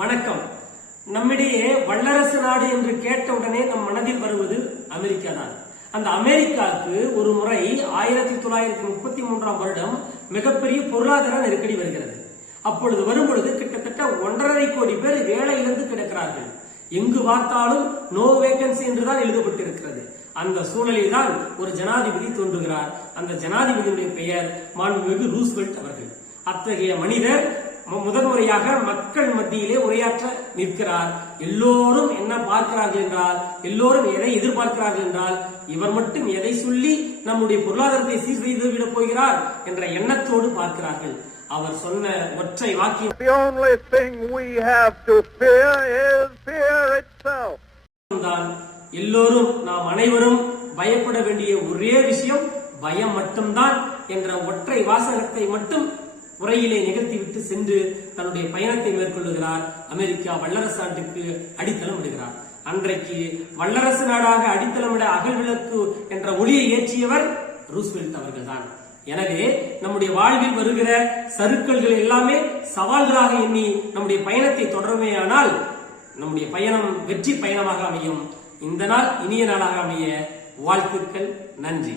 வணக்கம். நம்மிடையே வல்லரசு நாடு என்று கேட்டவுடனே நம் மனதில் வருவது அமெரிக்கா தான். அந்த அமெரிக்காவுக்கு ஒரு முறை ஆயிரத்தி தொள்ளாயிரத்தி முப்பத்தி மூன்றாம் வருடம் மிகப்பெரிய பொருளாதார நெருக்கடி வருகிறது. அப்பொழுது வரும்பொழுது கிட்டத்தட்ட ஒன்றரை கோடி பேர் வேலையிலிருந்து கிடக்கிறார்கள். எங்கு பார்த்தாலும் நோ வேகன்சி என்றுதான் எழுதப்பட்டிருக்கிறது. அந்த சூழலில் தான் ஒரு ஜனாதிபதி தோன்றுகிறார். அந்த ஜனாதிபதியுடைய பெயர் மாண்புமிகு ரூஸ்வெல்ட் அவர்கள். அத்தகைய மனிதர் முதன்முறையாக மக்கள் மத்தியிலே உரையாற்ற நிற்கிறார். எல்லோரும் என்ன பார்க்கிறார்கள் என்றால் எல்லோரும் எதை எதிர்பார்க்கிறார்கள் என்றால் இவர் மட்டும் எதை சொல்லி நம்முடைய பொருளாதாரத்தை சீர் செய்து விடப் போகிறார் என்ற எண்ணத்தோடு பார்க்கிறார்கள். அவர் சொன்ன ஒற்றை வாக்கியம் எல்லோரும் நாம் அனைவரும் பயப்பட வேண்டிய ஒரே விஷயம் பயம் மட்டும்தான் என்ற ஒற்றை வாசகத்தை மட்டும் உரையிலே நிகழ்த்திவிட்டு சென்று தன்னுடைய பயணத்தை மேற்கொள்ளுகிறார். அமெரிக்கா வல்லரசு நாட்டுக்கு அடித்தளம் விடுகிறார் அன்றைக்கு வல்லரசு நாடாக அடித்தளமிட அகல்விளக்கு என்ற ஒளியை ஏற்றியவர் ரூஸ்வெல்ட் அவர்கள்தான். எனவே நம்முடைய வாழ்வில் வருகிற சருக்கல்கள் எல்லாமே சவால்களாக எண்ணி நம்முடைய பயணத்தை தொடருமேயானால் நம்முடைய பயணம் வெற்றி பயணமாக அமையும். இந்த நாள் இனிய நாளாக அமைய வாழ்த்துக்கள். நன்றி.